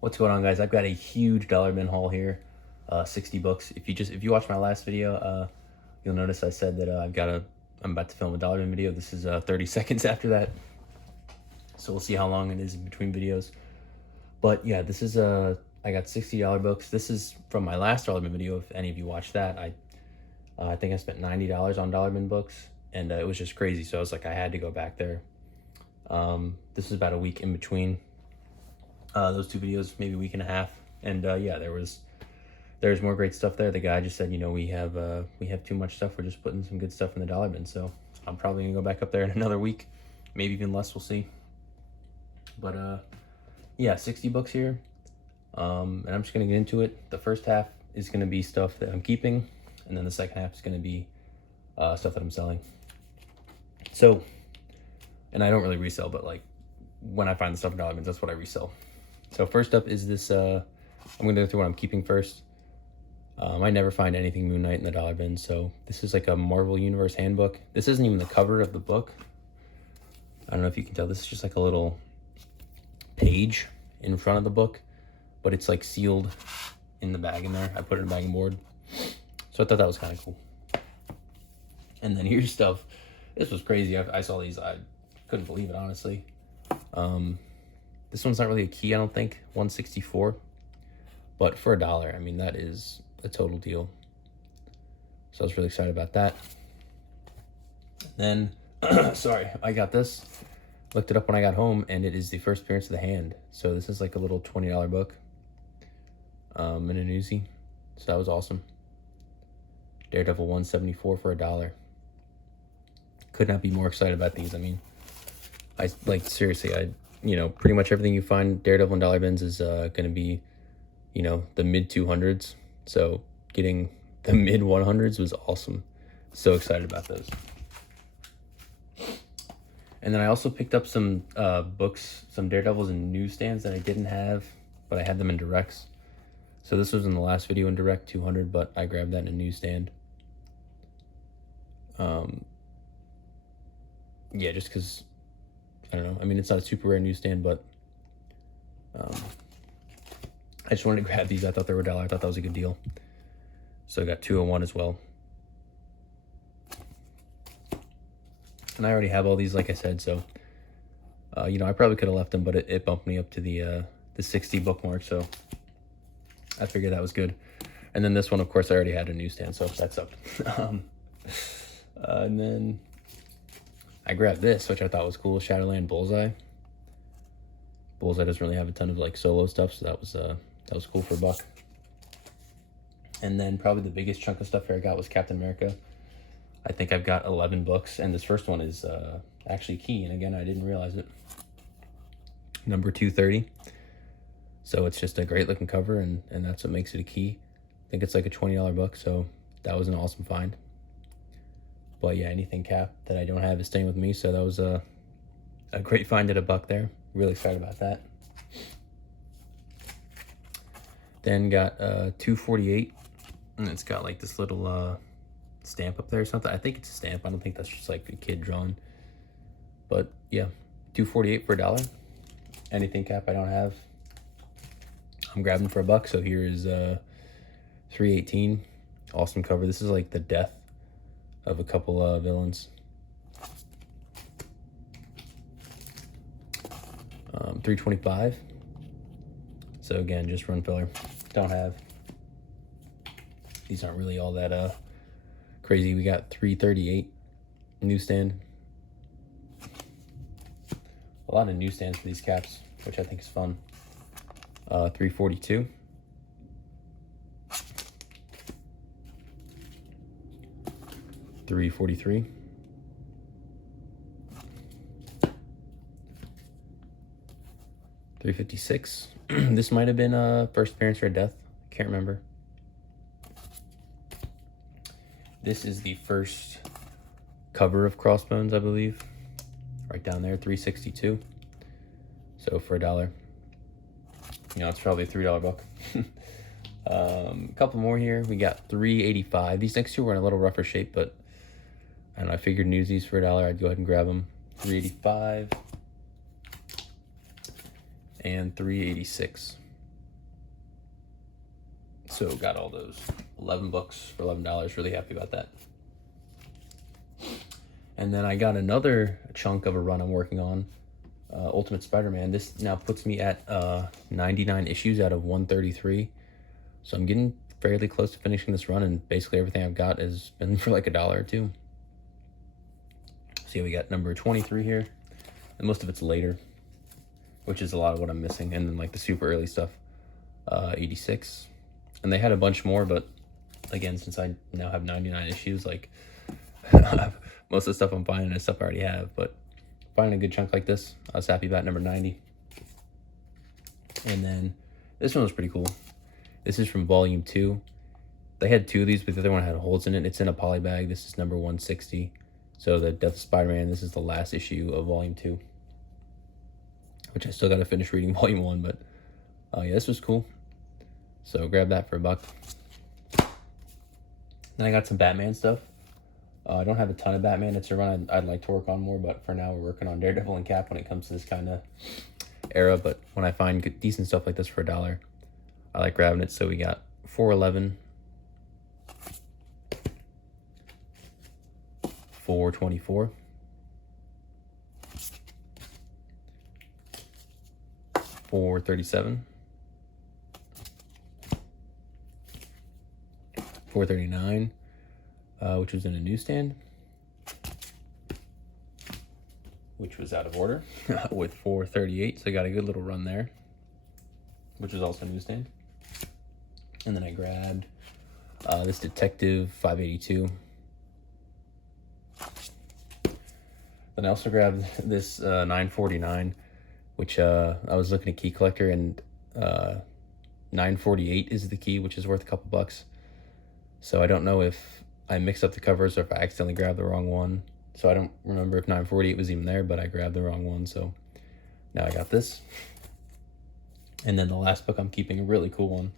What's going on, guys? I've got a huge dollar bin haul here, 60 books. If you watch my last video, you'll notice I said that I'm about to film a dollar bin video. This is 30 seconds after that, so we'll see how long it is in between videos. But yeah, this is I got $60 books. This is from my last dollar bin video. If any of you watched that, I think I spent $90 on dollar bin books, and it was just crazy. So I was like, I had to go back there. This is about a week in between those two videos, maybe a week and a half, and yeah, there's more great stuff there. The guy just said, we have too much stuff. We're just putting some good stuff in the dollar bin. So I'm probably gonna go back up there in another week, maybe even less. We'll see. But yeah, 60 books here, and I'm just gonna get into it. The first half is gonna be stuff that I'm keeping, and then the second half is gonna be stuff that I'm selling. So, and I don't really resell, but like when I find the stuff in dollar bins, that's what I resell. So first up is this, I'm gonna go through what I'm keeping first. I never find anything Moon Knight in the dollar bin, so this is like a Marvel Universe handbook. This isn't even the cover of the book. I don't know if you can tell, this is just like a little page in front of the book, but it's like sealed in the bag in there. I put it in a bagging board. So I thought that was kind of cool. And then here's stuff. This was crazy. I saw these, I couldn't believe it, honestly. This one's not really a key, I don't think, 164, but for $1, I mean, that is a total deal. So I was really excited about that. Then, sorry, I got this, looked it up when I got home, and it is the first appearance of the Hand. So this is like a little $20 book, in a newsie. So that was awesome. Daredevil 174 for $1. Could not be more excited about these. I mean, seriously, pretty much everything you find Daredevil and dollar bins is going to be, the mid 200s. So getting the mid 100s was awesome. So excited about those. And then I also picked up some books, some Daredevils in newsstands that I didn't have, but I had them in directs. So this was in the last video in direct 200, but I grabbed that in a newsstand. Yeah, just because, I don't know. I mean, it's not a super rare newsstand, but I just wanted to grab these. I thought they were $1. I thought that was a good deal. So I got 201 as well. And I already have all these, like I said, so, I probably could have left them, but it bumped me up to the 60 book mark, so I figured that was good. And then this one, of course, I already had a newsstand, so that's up. And then I grabbed this, which I thought was cool, Shadowland Bullseye. Bullseye doesn't really have a ton of like solo stuff, so that was cool for $1. And then probably the biggest chunk of stuff here I got was Captain America. I think I've got 11 books, and this first one is actually key, and again, I didn't realize it. Number 230. So it's just a great looking cover, and that's what makes it a key. I think it's like a $20 book, so that was an awesome find. But yeah, anything Cap that I don't have is staying with me, so that was a great find at $1 there. Really excited about that. Then got 248, and it's got like this little stamp up there or something. I think it's a stamp. I don't think that's just like a kid drawing. But yeah, 248 for $1. Anything Cap I don't have, I'm grabbing for $1. So here is 318. Awesome cover. This is like the death of a couple villains. 325. So again, just run filler. Don't have. These aren't really all that crazy. We got 338 newsstand. A lot of newsstands for these caps, which I think is fun. 342. 343. 356. This might have been first appearance or death. Can't remember. This is the first cover of Crossbones, I believe. Right down there, 362. So for $1, it's probably a $3 book. A couple more here. We got 385. These next two were in a little rougher shape, but I don't know, I figured newsies for $1, I'd go ahead and grab them. 385 and 386. So got all those 11 books for $11. Really happy about that. And then I got another chunk of a run I'm working on, Ultimate Spider-Man. This now puts me at 99 issues out of 133. So I'm getting fairly close to finishing this run, and basically everything I've got has been for like $1 or $2. See, we got number 23 here, and most of it's later, which is a lot of what I'm missing. And then like the super early stuff, 86. And they had a bunch more, but again, since I now have 99 issues, like most of the stuff I'm finding is stuff I already have, but finding a good chunk like this, I was happy about number 90. And then this one was pretty cool. This is from volume 2. They had 2 of these, but the other one had holes in it. It's in a poly bag. This is number 160. So the Death of Spider-Man, this is the last issue of volume 2, which I still got to finish reading volume 1, but yeah, this was cool. So grab that for $1. Then I got some Batman stuff. I don't have a ton of Batman. It's a run I'd like to work on more, but for now we're working on Daredevil and Cap when it comes to this kind of era. But when I find good, decent stuff like this for $1, I like grabbing it. So we got 411, 424, 437, 439, which was in a newsstand, which was out of order, with 438. So I got a good little run there, which was also a newsstand. And then I grabbed this Detective 582. Then I also grabbed this 949, which I was looking at Key Collector, and 948 is the key, which is worth a couple bucks. So I don't know if I mixed up the covers or if I accidentally grabbed the wrong one. So I don't remember if 948 was even there, but I grabbed the wrong one. So now I got this. And then the last book I'm keeping, a really cool one,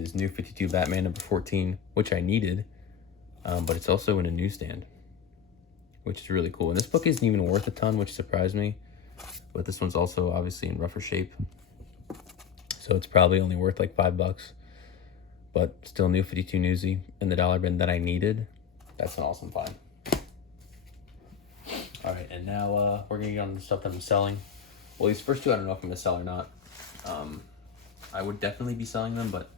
is New 52 Batman number 14, which I needed, but it's also in a newsstand, which is really cool. And this book isn't even worth a ton, which surprised me. But this one's also obviously in rougher shape, so it's probably only worth like $5. But still, New 52 Newsy in the dollar bin that I needed. That's an awesome find. All right, and now we're gonna get on the stuff that I'm selling. Well, these first two I don't know if I'm gonna sell or not. I would definitely be selling them, but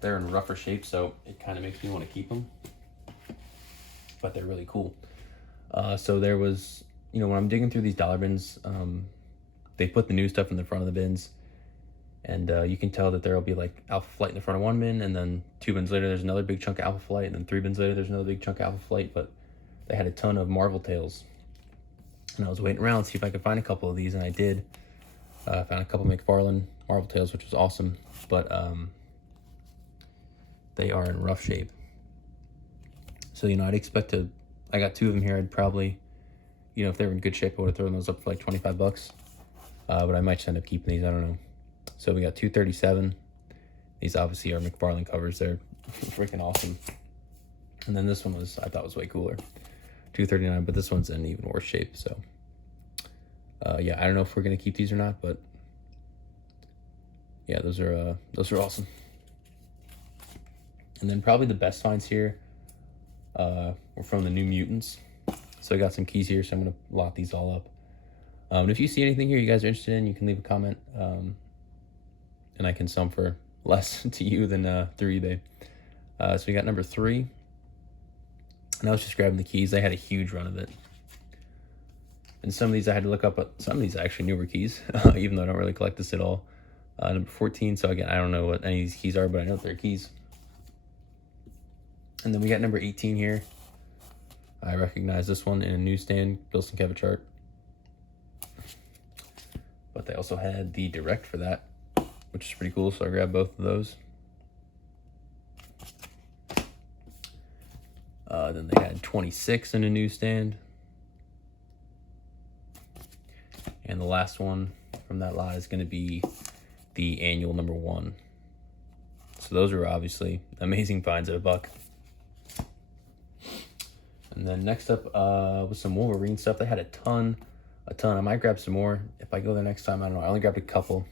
they're in rougher shape, so it kind of makes me want to keep them. But they're really cool. So there was, when I'm digging through these dollar bins, they put the new stuff in the front of the bins, and you can tell that there'll be like Alpha Flight in the front of one bin, and then 2 bins later there's another big chunk of Alpha Flight, and then 3 bins later there's another big chunk of Alpha Flight. But they had a ton of Marvel Tales, and I was waiting around to see if I could find a couple of these, and I did. I found a couple McFarlane Marvel Tales, which was awesome, but they are in rough shape. So I'd expect to, I got 2 of them here. I'd probably, if they were in good shape, I would have thrown those up for like $25. But I might just end up keeping these, I don't know. So we got 237. These obviously are McFarlane covers. They're freaking awesome. And then this one I thought was way cooler. 239, but this one's in even worse shape. So yeah, I don't know if we're gonna keep these or not, but yeah, those are awesome. And then probably the best finds here were from the New Mutants. So I got some keys here, so I'm gonna lock these all up. And if you see anything here you guys are interested in, you can leave a comment, and I can sell them for less to you than through eBay. So we got number 3, and I was just grabbing the keys. They had a huge run of it, and some of these I had to look up, but some of these are actually newer keys, even though I don't really collect this at all. Number 14, so again, I don't know what any of these keys are, but I know they're keys. And then we got number 18 here. I recognize this one in a newsstand, Bill Sienkiewicz art. But they also had the direct for that, which is pretty cool, so I grabbed both of those. Then they had 26 in a newsstand. And the last one from that lot is going to be the annual number 1. So those are obviously amazing finds at $1. And then next up was some Wolverine stuff. They had a ton. I might grab some more if I go there next time. I don't know. I only grabbed a couple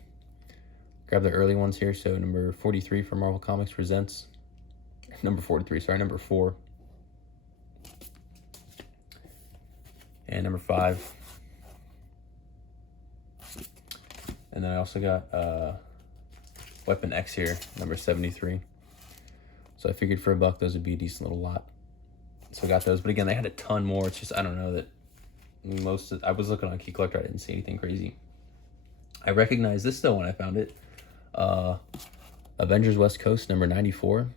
grab the early ones here. So number 43 for Marvel Comics Presents. Number 43, sorry, number 4. And number 5. And then I also got Weapon X here, number 73. So I figured for $1 those would be a decent little lot. So I got those, but again, they had a ton more. It's just, I don't know, that I was looking on Key Collector, I didn't see anything crazy. I recognize this though when I found it. Avengers West Coast, number 94.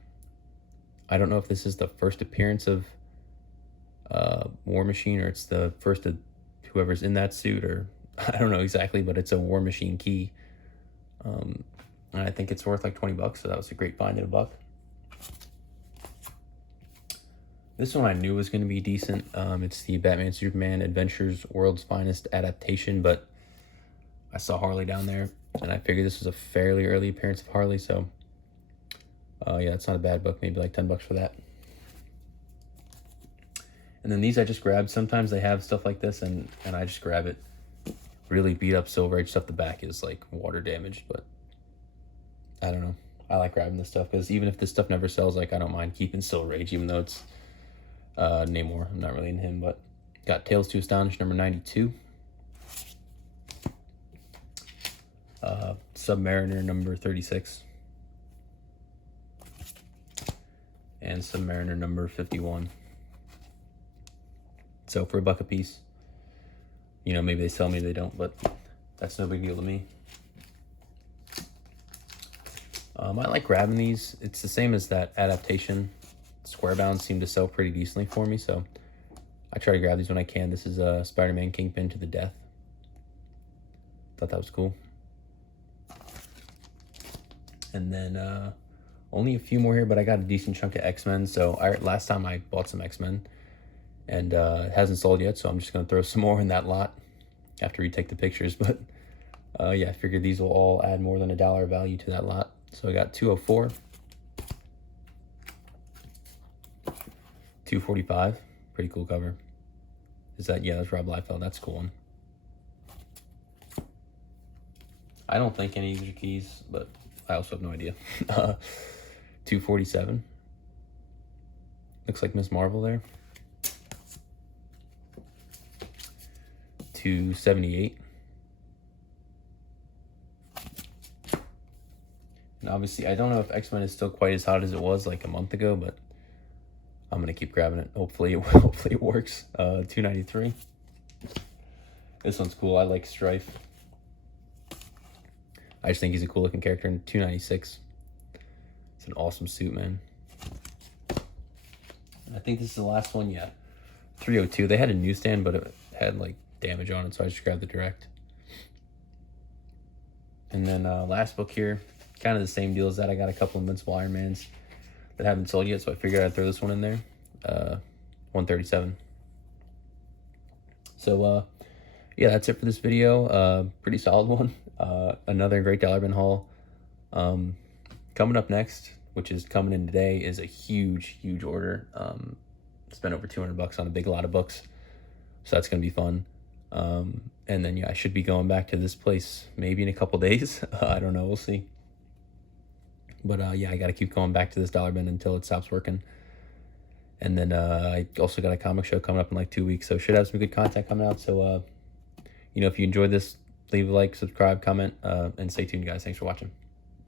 I don't know if this is the first appearance of War Machine, or it's the first of whoever's in that suit, or I don't know exactly, but it's a War Machine key. And I think it's worth like $20, so that was a great find at $1. This one I knew was going to be decent. It's the Batman Superman Adventures World's Finest adaptation, but I saw Harley down there, and I figured this was a fairly early appearance of Harley, so yeah, it's not a bad book. Maybe like $10 for that. And then these I just grabbed. Sometimes they have stuff like this, and I just grab it. Really beat up Silver Age stuff. The back is like water damaged, but I don't know. I like grabbing this stuff because even if this stuff never sells, like I don't mind keeping Silver Age, even though it's Namor. I'm not really into him, but got Tales to Astonish, number 92. Submariner, number 36. And Submariner, number 51. So for $1 a piece. You know, maybe they sell, maybe they don't, but that's no big deal to me. I like grabbing these. It's the same as that adaptation. Squarebound seem to sell pretty decently for me, so I try to grab these when I can. This is Spider-Man Kingpin to the Death. Thought that was cool. And then only a few more here, but I got a decent chunk of X-Men. So last time I bought some X-Men, and it hasn't sold yet, so I'm just going to throw some more in that lot after we take the pictures. But yeah, I figured these will all add more than $1 value to that lot. So I got 204, 245, pretty cool cover. Is that, yeah, that's Rob Liefeld. That's a cool one. I don't think any of these are keys, but I also have no idea. 247. Looks like Miss Marvel there. 278. And obviously, I don't know if X-Men is still quite as hot as it was like a month ago, but I'm gonna keep grabbing it. Hopefully it works. 293. This one's cool. I like Strife. I just think he's a cool looking character. In 296. It's an awesome suit, man. I think this is the last one. Yeah, 302. They had a newsstand, but it had like damage on it, so I just grabbed the direct. And then last book here, kind of the same deal as that. I got a couple Invincible Iron Mans that haven't sold yet, so I figured I'd throw this one in there. 137. So yeah, that's it for this video. Pretty solid one. Another great dollar bin haul. Coming up next, which is coming in today, is a huge order. Spent over $200 on a big lot of books, so that's gonna be fun. And then yeah, I should be going back to this place maybe in a couple days. I don't know, we'll see. But yeah, I gotta keep going back to this dollar bin until it stops working. And then I also got a comic show coming up in like 2 weeks, so should have some good content coming out. So you know, if you enjoyed this, leave a like, subscribe, comment, and stay tuned, guys. Thanks for watching.